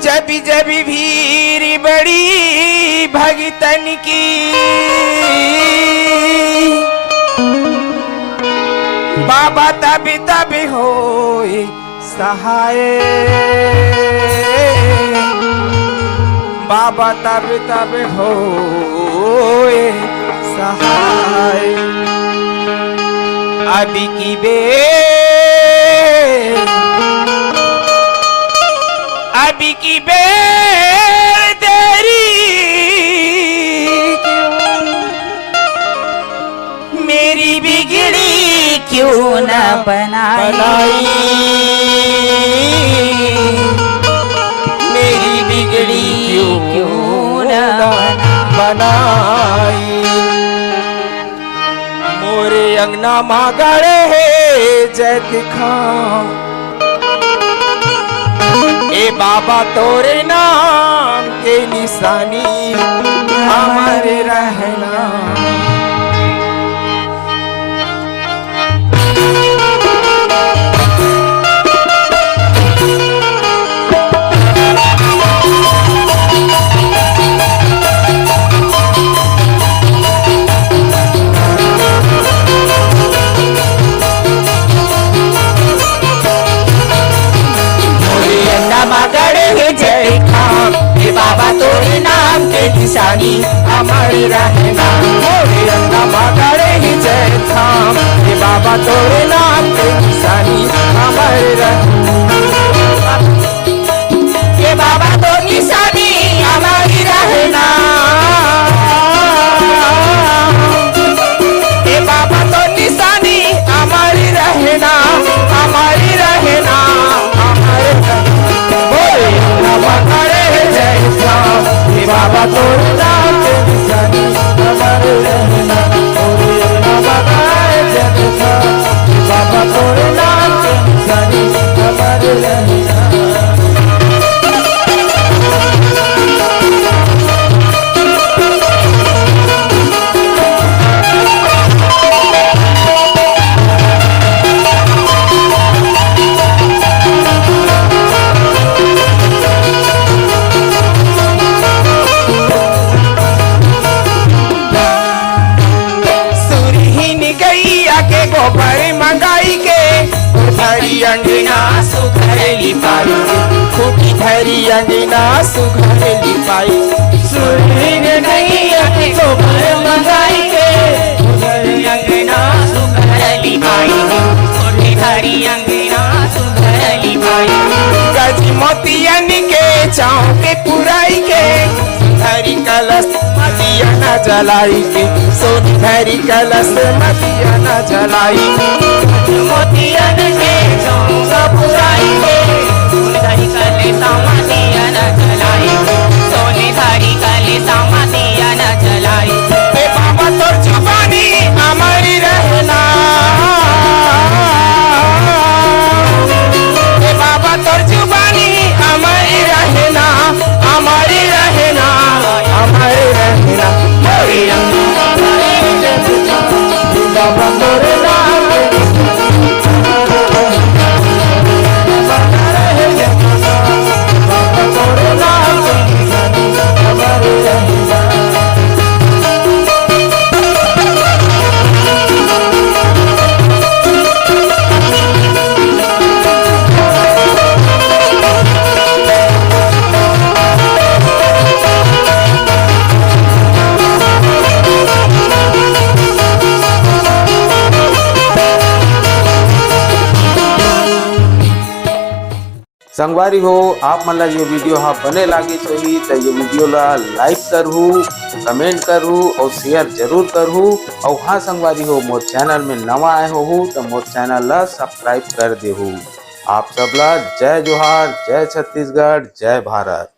जब जब भीड़ बड़ी भगतन की, बाबा तब तब होए सहाय, बाबा तब तब होए सहाय। अभी की बेर, अभी की बेर तेरी मेरी बिगड़ी क्यों न बनाई, मेरी बिगड़ी क्यों न बनाई। मोरे अंगना मागड़े है जैत खां, ए बाबा तोरे नाम के निशानी हमारे रहना। बाबा तोरे नाम के निशानी हमारी रहना। मोरे अंगना मागड़े ही जय थाम, ये बाबा तोरे नाम के निशानी हमारी रहना। ये बाबा तो निशानी हमारी रहना, ये बाबा तो निशानी हमारी रहना, हमारी रहना, हमारे मोरे अंगना मागड़े बाबा तोरे नाम के निशानी हमारे रहना। मोरे अंगना मागड़े जय थाम, बाबा तोरे नाम के निशानी हमारे रहना। गोबर मंगाई के धरी अंगना सुखैली पाई, खूटी धरी अंगना सुखैली पाई। सुरहीन नहीं आके गोबर मंगाई के धरी अंगना सुखैली पाई, खूटी धरी अंगना सुखैली पाई। गजी मोतियन के चाँव के पुराई के धरी कलश मतिया न जलाई के, सोनी धरी कलश मतिया न जलाई। मोतियन के चौका पुराई के धरी कलश मतिया न जलाई, सोनी धरी कलश मतिया न जलाई। ए बाबा तोर जुबानी हमारी रहना, ए बाबा तोर जुबानी हमारी रहना, हमारी रहना, हमारे रहना। मोरे अंगना मागड़े जय थाम, बाबा तोरे नाम के निशानी हमारे रहना। बाबा तोरे नाम के निशानी हमारे रहना। संगवारी हो आप मन ला ये वीडियो हाँ बने लागे होही तो ये वीडियो ला लाइक करहू, कमेंट करहू और शेयर जरूर करहू। और हाँ संगवारी हो मोर चैनल में नवा आए हो तो मोर चैनल ला सब्सक्राइब कर देहू। आप सबला जय जोहार, जय छत्तीसगढ़, जय भारत।